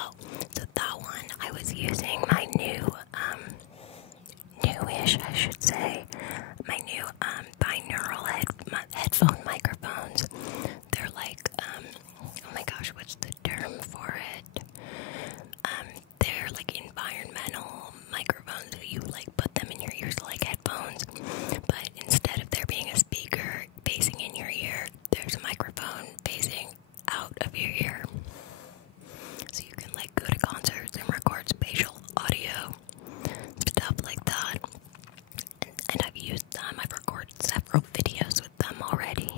Oh, so that one, I was using my newish, I should say, my new binaural headphone microphones. They're like, oh my gosh, what's the term for it? They're like environmental microphones. You like put them in your ears like headphones, but instead of there being a speaker facing in your ear, there's a microphone facing out of your ear. So you can like go to concerts and record spatial audio, stuff like that. And I've used them. I've recorded several videos with them already.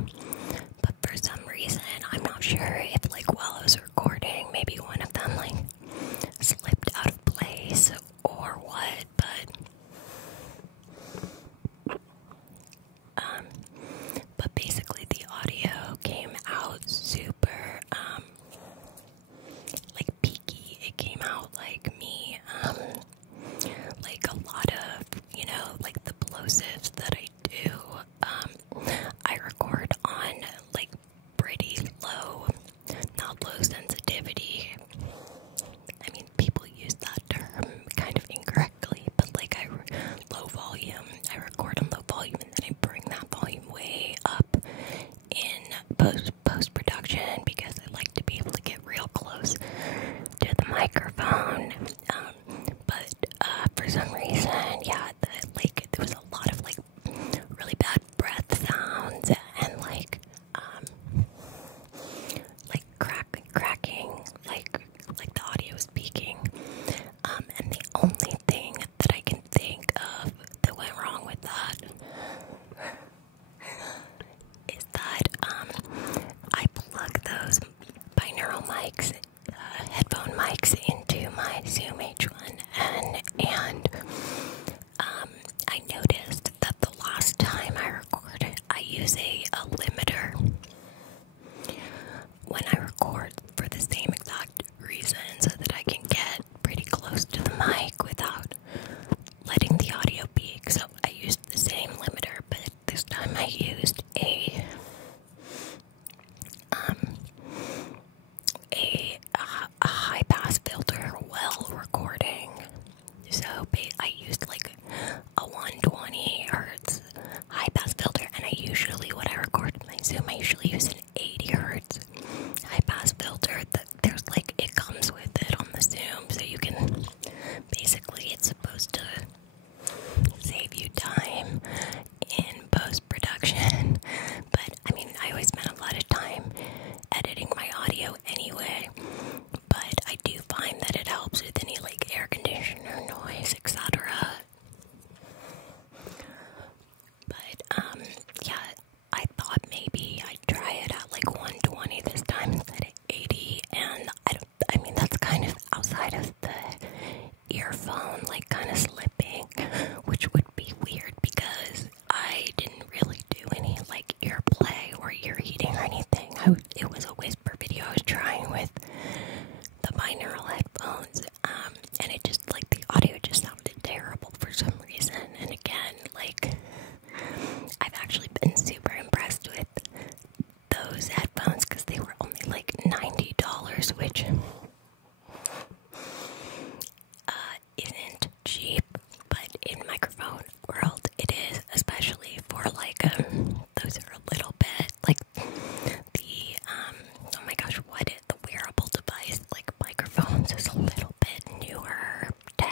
But for some reason, I'm not sure if like while I was recording, maybe one of them like slipped out of place or what, but basically the audio came out super like peaky. It came out like me, like a lot of, you know, like the plosives that I do, I record on like pretty low, not low sensitivity. I mean, people use that term kind of incorrectly, but like low volume. I record on low volume and then I bring that volume way up in post-production because I like to be able to get real close to the microphone. But for some reason, yeah, there was a lot of like really bad breath sounds and like cracking, like the audio is peaking. And the only thing that I can think of that went wrong with that is that I plug those binaural mics, headphone mics into my 𝗔𝗯𝗂 and I noticed that the last time I recorded, I use a limiter when I record for the same exact reason so that I can get pretty close to the mic without letting the audio peak. So I used the same limiter, but this time I used a high pass filter while recording. So I used like a 120 hertz high pass filter, and when I record my Zoom, I usually use an 80 hertz high pass filter. There's like, it comes with it on the Zoom, so you can, basically it's supposed to save you time in post-production. But I mean, I always spend a lot of time editing my audio anyway, but I do find that it helps with any like air conditioner noise, etc. But yeah, I thought maybe I'd try it at like 120 this time instead of 80, and I mean that's kind of outside of the earphone, like kind of slipping, which would be weird because I didn't really do any like ear play or ear heating or anything. It was a whisper video I was trying with the binaural headphones, and it just like the audio just sounded terrible for some reason. And again, like I've actually been super impressed with those headphones because they were only like $90, which isn't cheap, but in microphone world it is, especially for like those are a little bit like the oh my gosh, the wearable device like microphones is a little bit newer tech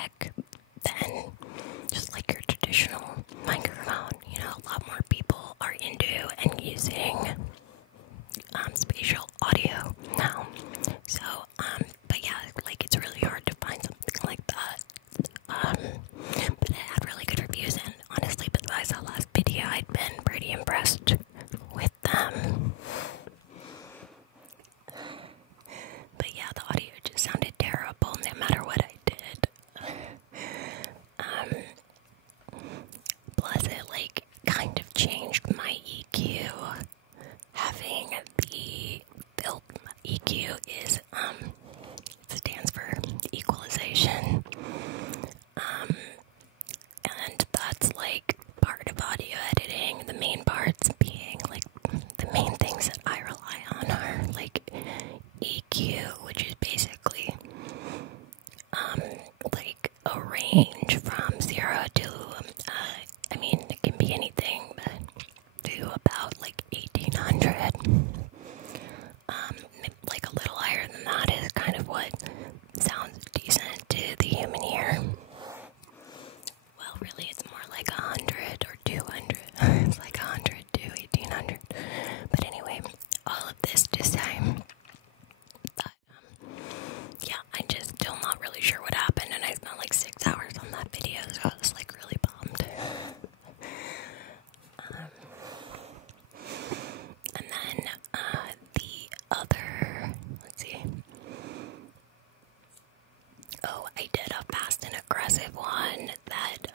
passive one that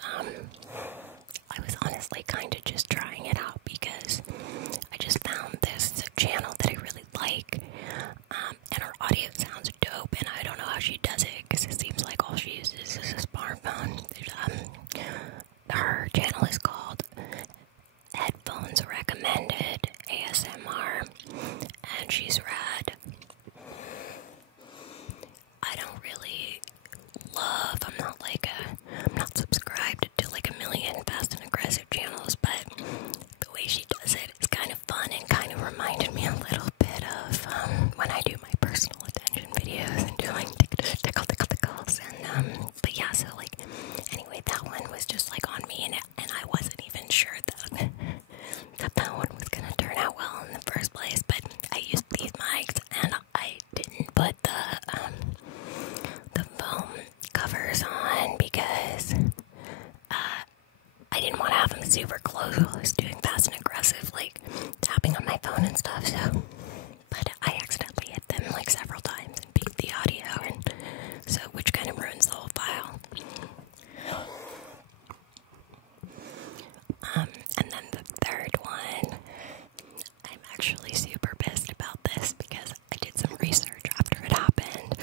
I was honestly kind of just trying it out because I just found this channel that I really like, and her audio sounds dope, and I don't know how she does it because it seems like all she uses is a smartphone. Her channel is called Headphones Recommended ASMR, and she's rad. I don't really love, I'm not subscribed to like a million fast and aggressive channels, but the way she does it is kind of fun and kind of reminded me a little bit of when I do my personal attention videos and doing tickles, and but yeah, so like, anyway, that one was just like on me, and I wasn't even sure that one was gonna turn out well in the first place, but I used these mics, and I didn't put the foam covers on because I didn't want to have them super close while I was doing fast and aggressive, like tapping on my phone and stuff, so, but I accidentally hit them like several times and beeped the audio, and so, which kind of ruins the whole file. And then the third one, I'm actually super pissed about this because I did some research after it happened,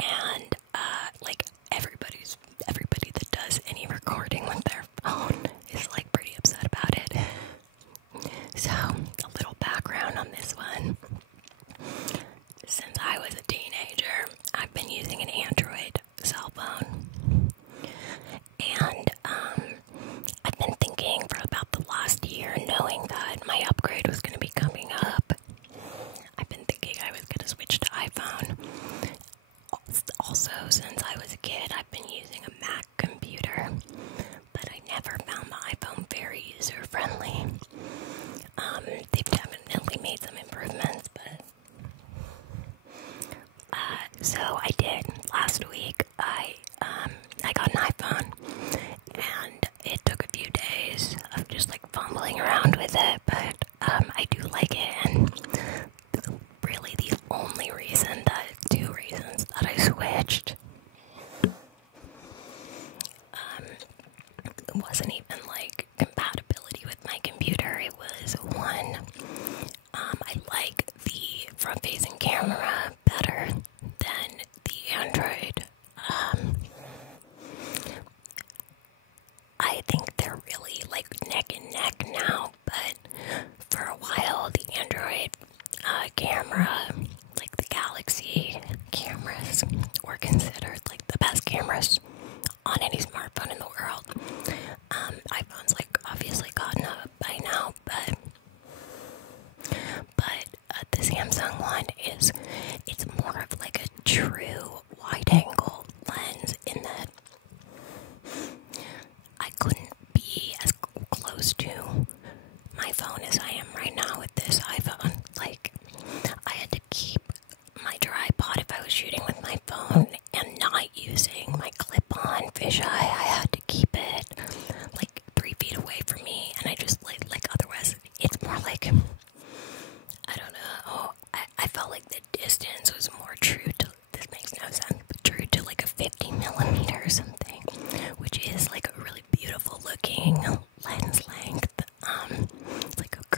and like everybody that does any recording with their phone is like pretty upset about it. So, a little background on this one. Since I was a teenager, I've been using an Android cell phone, and I've been thinking for about the last year, knowing that my upgrade was going to be coming up, I've been thinking I was going to switch to iPhone. Also, since I was a kid, I've been using a Mac computer, but I never found the iPhone very user-friendly. They've definitely made some improvements, but so I did. Last week, I got an iPhone, and it took a few days of just like fumbling around with it, but I do like it, and really the only reason, two reasons that I switched, it wasn't even like compatibility with my computer. It was one, I like the front-facing camera better than the Android. I think they're really like neck and neck now, but for a while the Android camera, like the Galaxy cameras, were considered like the best cameras on any smartphone in the world. iPhone's like obviously gotten up by now, but the Samsung one it's more of like a true wide-angle lens, in that I couldn't be as close to my phone as I am right now with this iPhone. Like, I had to keep my tripod if I was shooting with my phone and not using my clip-on fisheye. I had to keep it like 3 feet away from me, and I just like otherwise it's more like, I don't know, I felt like the distance was more true to, this makes no sense, but true to like a 50mm or something, which is like a really beautiful looking lens length. It's like a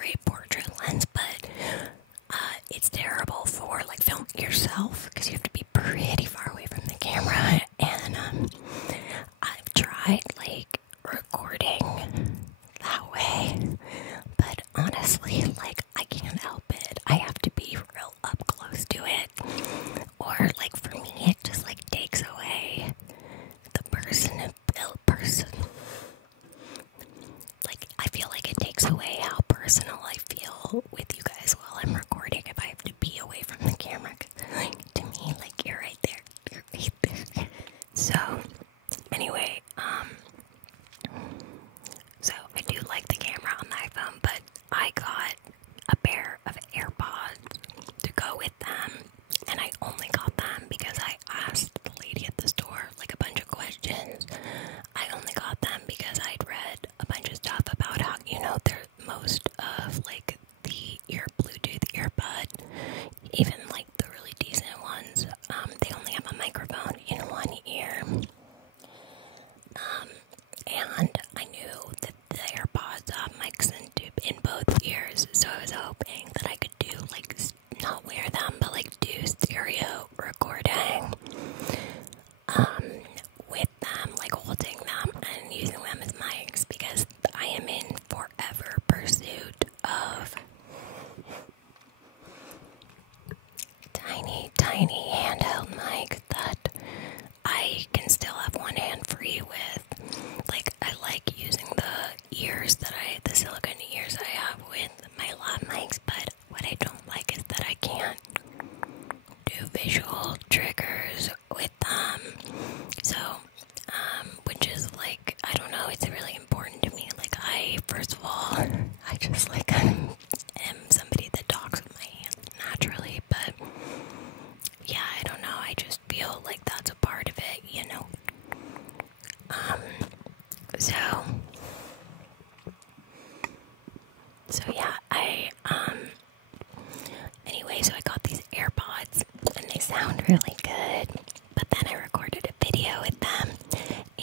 then I recorded a video with them,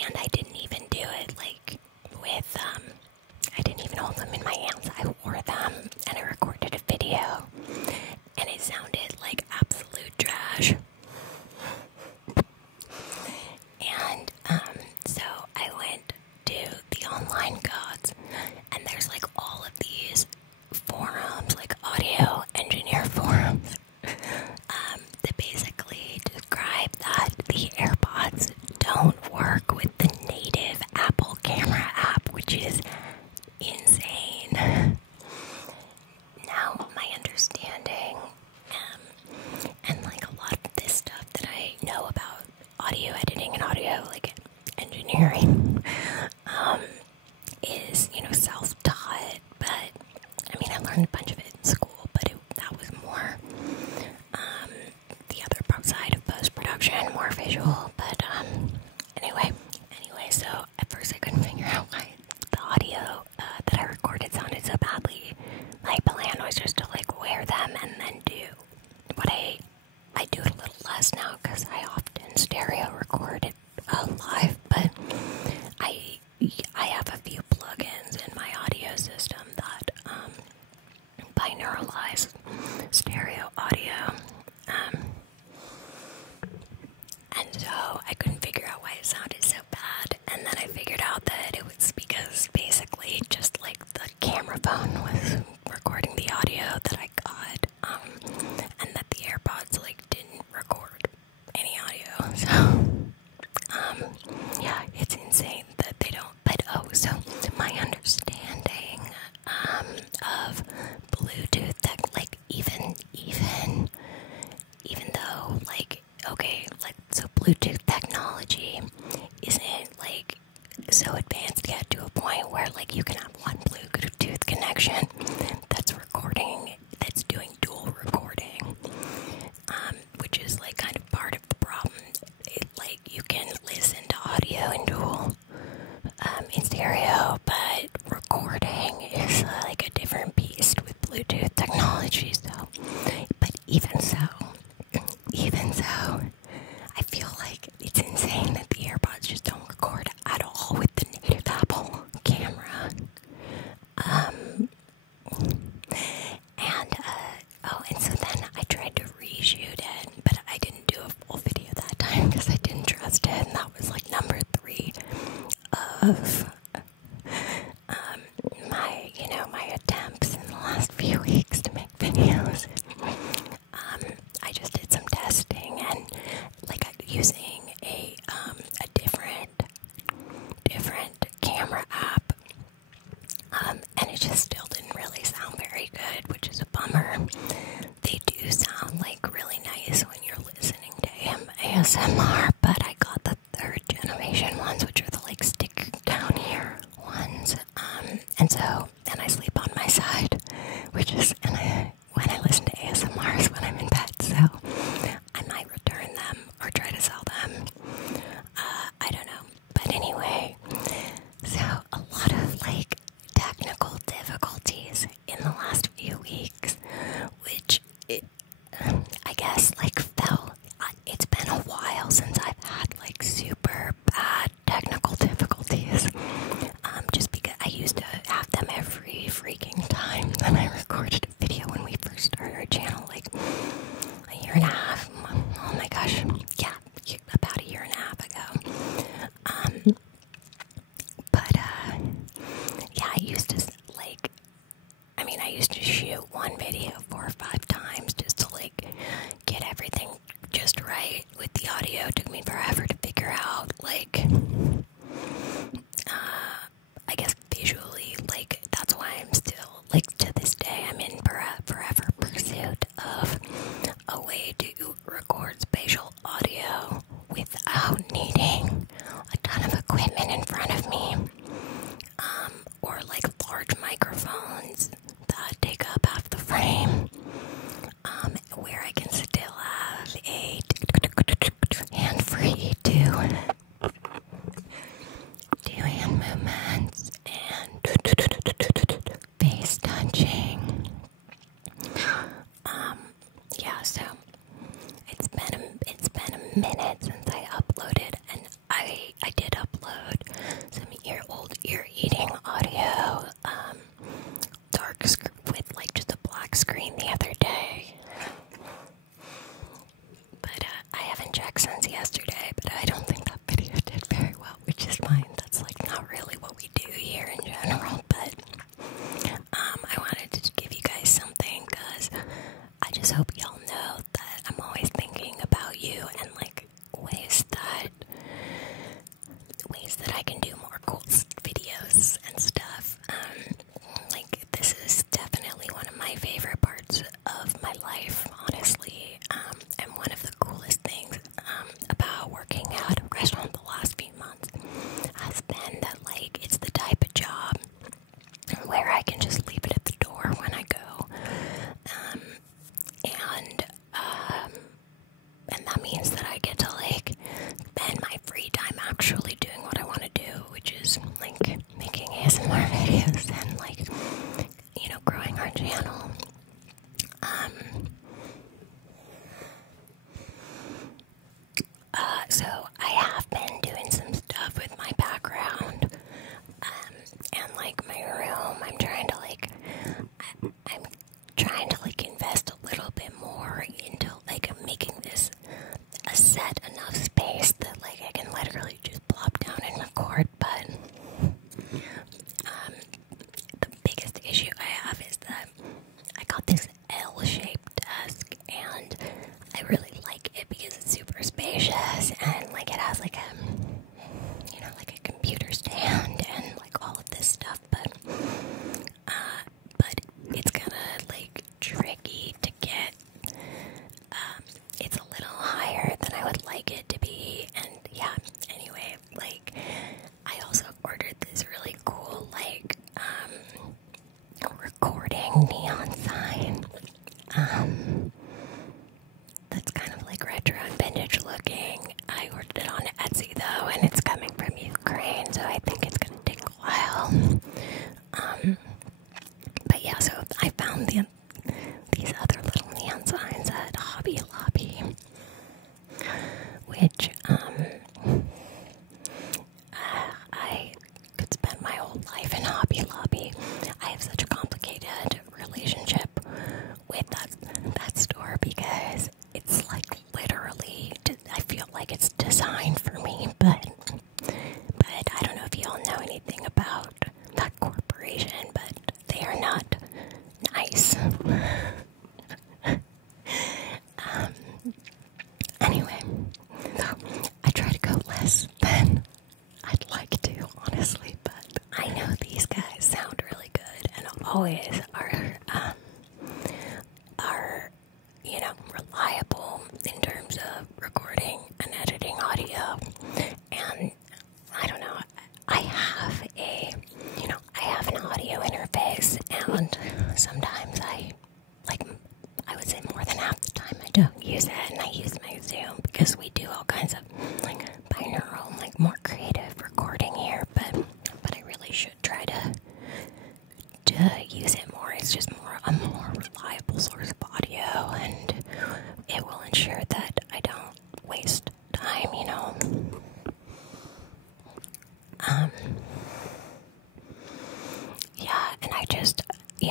and I didn't even do it like with, I didn't even hold them in my hands. I wore them, and I recorded a video, and it sounded like absolute trash. And, so I went to the online gods, and there's like all of these forums, like audio engineer forums, that basically describe that the AirPods don't work with the native Apple camera app, which is insane. Now, my understanding, and like a lot of this stuff that I know about audio editing and audio like engineering, is, you know, self-taught, but I mean, I learned a bunch of it in school, but that was more, the other side of post-production, more visual, but, anyway, so at first I couldn't figure out why the audio, that I recorded sounded so badly. My plan was just to, like, wear them and then do what I do it a little less now, because I often stereo record it, live, but I have a few plugins in my audio system that binauralize stereo audio, and so I couldn't figure out why it sounded so bad, and then I figured out that it was because basically just like the camera phone was recording the audio that I got, and that the AirPods like didn't record any audio, so yeah, it's insane that they don't. But so my understanding of Bluetooth, that like even though like, okay, like, so Bluetooth technology isn't like so advanced yet to a point where like you can have one Bluetooth connection that's doing dual recording, which is like kind of part of the problem. Like you can listen to audio in dual, in stereo, but recording is like a different beast with Bluetooth technology. So, but even so, I feel like it's insane that the AirPods just don't record at all with the native Apple camera. And so then I tried to reshoot it, but I didn't do a full video that time because I didn't trust it, and that was like number 3 of my attempts in the last few weeks to make videos. I just did some testing and like using a different camera app, and it just still didn't really sound very good, which is a bummer. They do sound like really nice when you're listening to ASMR, but I got the 3rd generation ones, which are the like stick down here ones, and I sleep on my side, when I listen to ASMR is when I'm in bed, so I might return them or try to sell them. I don't know. But anyway, so a lot of like technical difficulties in the last few weeks, which I guess like it's been a while since I've had like super bad technical difficulties, just because I used to have them every freaking time that I recorded a video when we first started our channel, like a year and a half, oh my gosh, yeah, about a year and a half ago, but yeah, I used to shoot one video 4 or 5 times just to like get everything just right with the audio. It took me forever to figure out like, I guess visually, like that's why I'm still like to this day I'm in forever pursuit of a way to record spatial audio without needing a ton of equipment in front of me, or like large microphones that take up half the frame, where I can still have a hand-free to So I have been doing some stuff with my background, and like my room. I'm trying to invest a little bit more into like making this a set enough space that like I can literally just plop down and record. But the biggest issue I have is that I got this L-shaped desk, and I really like it because it's super spacious and like it has like a computer stand and like all of this stuff, but it's kind of like tricky to get. It's a little higher than I would like it to be, and yeah. Anyway, like I also ordered this really cool like recording neon sign. That's kind of like retro and vintage looking. I ordered it on Etsy though, and it's coming from Ukraine, so I think it's gonna take a while. But yeah, so I found these other little neon signs at Hobby Lobby, which I could spend my whole life in Hobby Lobby. I have such a complicated relationship with that store because it's like literally, I feel like it's designed for me, but I don't know if you all know anything about that corporation, but they are not nice. Anyway, I try to go less than I'd like to, honestly, but I know these guys sound really good and always are reliable in terms of recording and editing audio. And I don't know, I have an audio interface, and sometimes I would say more than half the time I don't use it, and I use my Zoom because we do all kinds of like binaural, like more creative recording here, but I really should try to use it more. It's just a more reliable source of audio, and it will ensure that I don't waste time, Yeah, and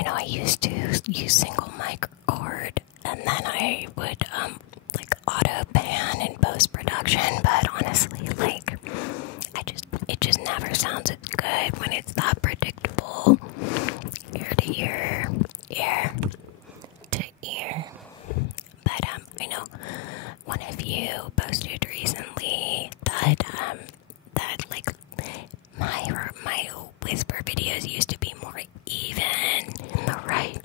I used to use single mic record, and then I would like auto pan in post production, but honestly, like it just never sounds as good when it's that predictable, ear to ear, ear to ear. But I know one of you posted recently that like my whisper videos used to be more even in the right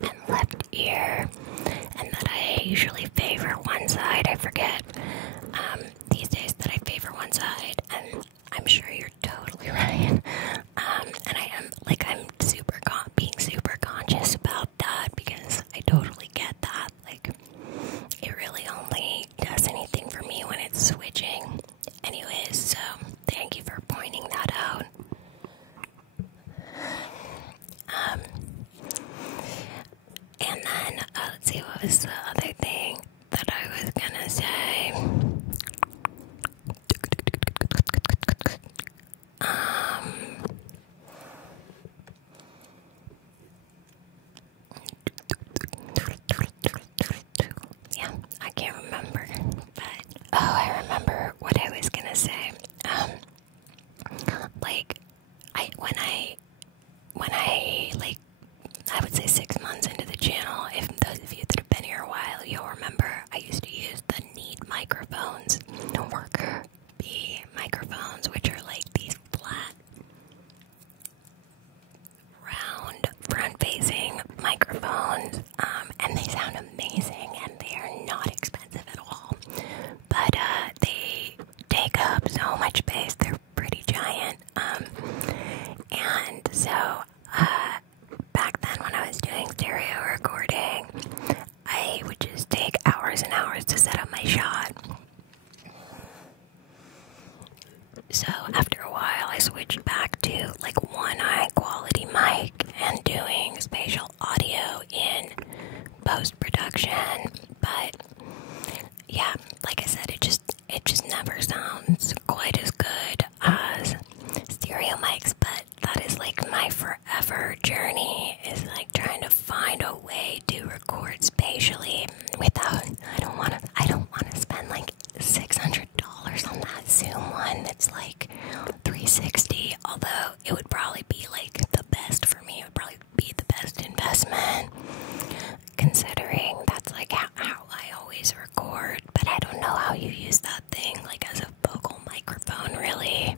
and left ear, and that I usually favor one side. I forget these days that I favor one side, and I'm sure you're totally right. And I'm being super conscious about that because I totally get that. Like, it really only does anything for me when it's switching. Anyways, so thank you for pointing that out. And then, let's see, what was the other thing that I was gonna say? Yeah, I can't remember, but, I remember what I was gonna say. I would say 6 months into the channel, if those of you that have been here a while, you'll remember I used to use the Need microphones, the Worker B microphones, which are like these flat, round, front-facing microphones, and they sound amazing, and they are not expensive at all, but they take up so much space. They're pretty giant, and so back then when I was doing stereo recording, I would just take hours and hours to set up my shot. So after a while, I switched back to like one high quality mic and doing spatial audio in post-production. But yeah, yeah, like I said, it just never sounds quite as good as stereo mics, but that is like my forever journey, is like trying to find a way to record spatially without, I don't want to spend like $600 on that Zoom one that's like 360, although it would probably be like the best for me. It would probably be the best investment, considering that's like how I always record. But I don't know how you use that thing like as a vocal microphone, really.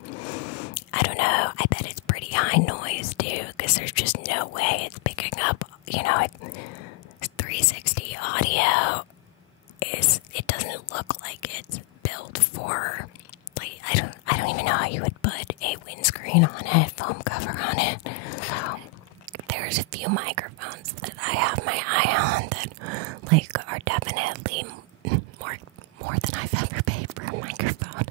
I don't know. I bet it's pretty high noise too, because there's just no way it's picking up, 360 audio it doesn't look like it's built for, like, I don't even know how you would put a windscreen on it, foam cover on it. So there's a few microphones that I have my eye on that like are definitely more than I've ever paid for a microphone.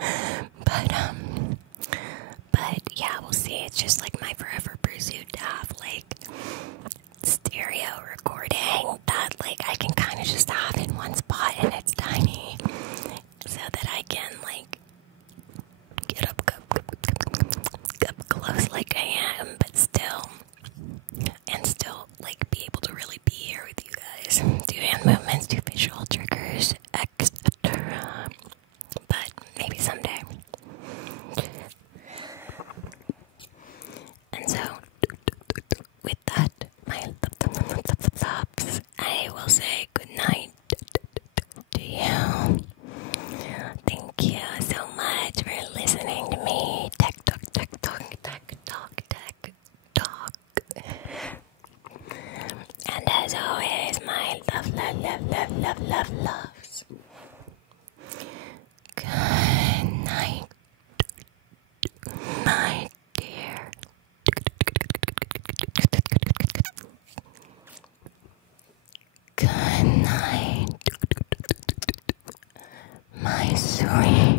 But yeah, we'll see. It's just like my forever pursuit to have like stereo recording that like I can kind of just have in one spot, and it's tiny, so that I can like get up close like I am, but still like be able to really be here with you guys, do hand movements, do visual triggers, etc. But maybe someday. And so, with that, my loves, I will say good night to you. Thank you so much for listening to me. Tech talk. And as always, my loves. Good night, my dear. Good night, my sweet.